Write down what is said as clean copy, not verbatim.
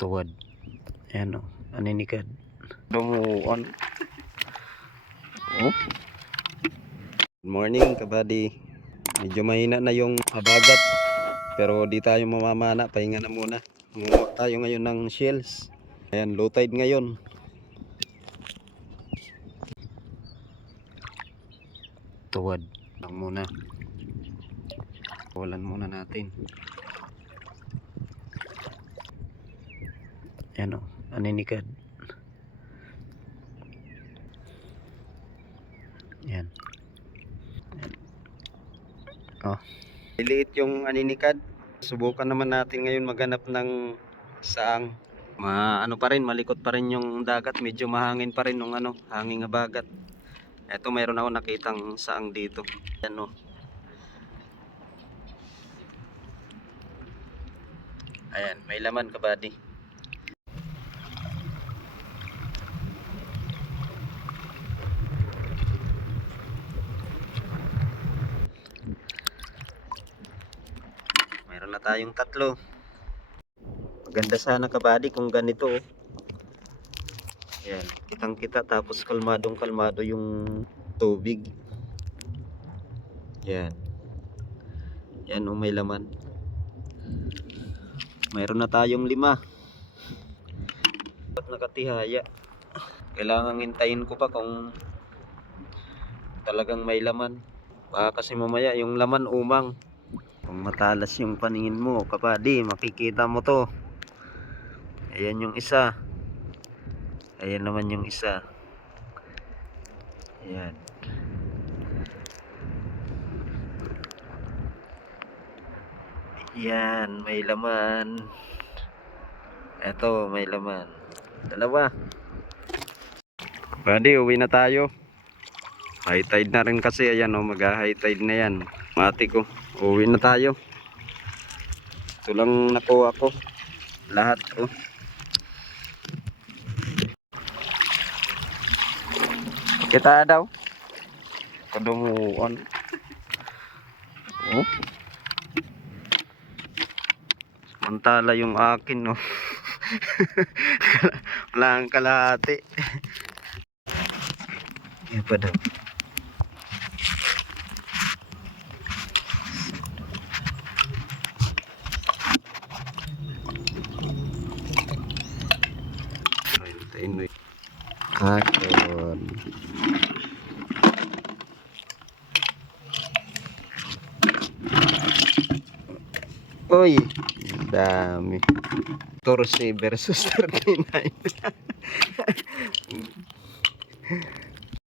tuwad. Ayan o, aninikad. Dumuon. Oh. Good morning kabady. Medyo mahina na yung habagat, pero di tayo mamamana, pahinga na muna. Munguha tayo ngayon ng shells. Ayan, low tide ngayon. Tuwad lang muna. Walan muna natin. Ayan o, aninikad. Ayan. Oh, liliit yung aninikad. Subukan naman natin ngayon maghanap ng saang. Ano pa rin, malikot pa rin yung dagat, medyo mahangin pa rin nung hanging habagat. Eto, mayroon ako nakitang saang dito. Ano? Ayan, may laman kabady. Mayroon na tayong tatlo. Maganda sana kabady kung ganito. Ayan, kitang kita, tapos kalmadong kalmado yung tubig. Ayan. Ayan o, may laman. Mayroon na tayong 5. Nakatihaya. Kailangan hintayin ko pa kung talagang may laman. Baka kasi mamaya yung laman umang. Kung matalas yung paningin mo kabady, makikita mo to. Ayan yung isa. Ayan naman yung isa. Ayan. Yan, may laman. Eto, may laman. Dalawa. Buddy, uwi na tayo. High tide na rin kasi. Ayan o, mag-high tide na yan. Mati ko. Uwi na tayo. Ito lang nakuha ko. Lahat o. Kita daw. Kadumuan. Oh. Mantala yung akin no. Wala ang kalahati. Yan pa daw. Hakon. Uy, dami. 14 versus 39.